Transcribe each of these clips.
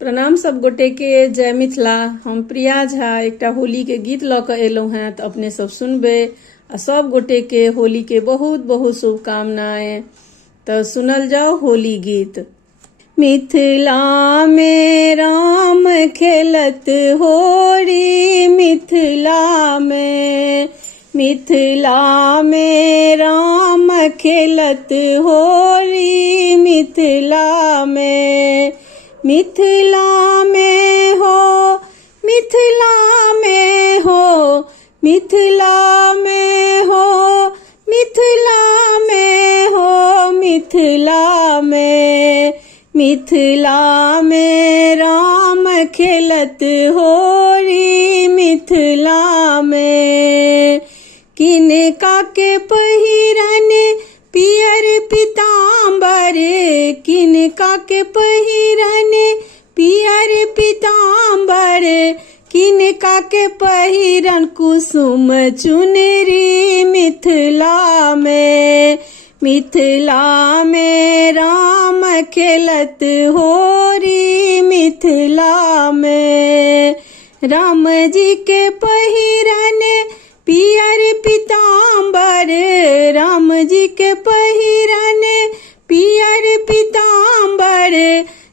प्रणाम सब गोटे के। जय मिथिला। हम प्रिया झा एकटा होली के गीत ल के एलहुं हैं तो अपने सब सुनबे आ सब गोटे के होली के बहुत बहुत शुभकामनाएं। तो सुनल जाओ होली गीत। मिथिला में राम खेलत होरी, मिथिला में राम खेलत होरी, मिथिला में हो, मिथिला में हो, मिथिला में हो, मिथिला में हो, मिथिला में राम खेलत होरी, मिथिला में किनका के पहिरन पियर पीताम्बर, किनका के पहिरन पियर पीताम्बर, किनका के पहिरन कुसुम चुनरी, मिथिला में राम खेलत होरी, मिथिला में राम जी के पहिरन पियर पीताम्बर, राम जी के पहिरन पियर पीताम्बर,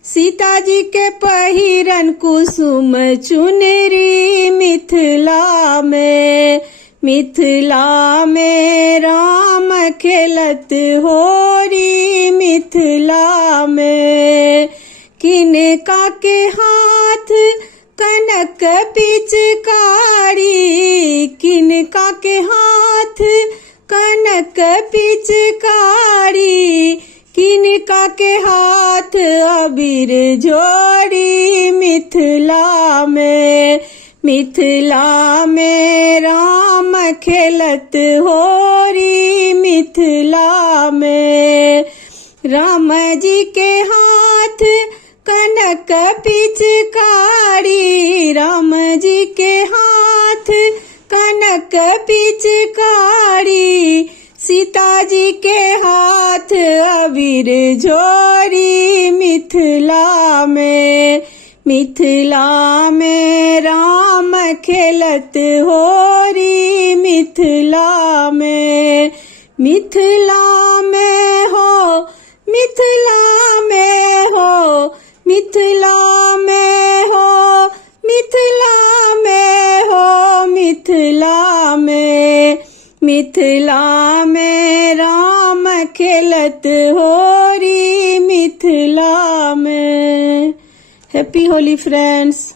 सीता जी के पहिरन कुसुम चुनरी, मिथिला में राम खेलत होरी, मिथिला में किनका के हाथ कनक पिचकारी, किनका के हाथ कनक पिचकारी, किनका के हाथ अबीर जोड़ी, मिथिला में राम खेलत होरी, मिथिला में राम जी के हाथ कनक पिचकारी, राम जी के हाथ कनक पिचकारी, सीता जी के हाथ अबीर जोड़ी, मिथिला में राम खेलत होरी, मिथिला में हो, मिथिला में हो, मिथिला में हो, मिथिला में हो, मिथिला में राम खेलत होरी, मिथिला में। Happy Holi friends.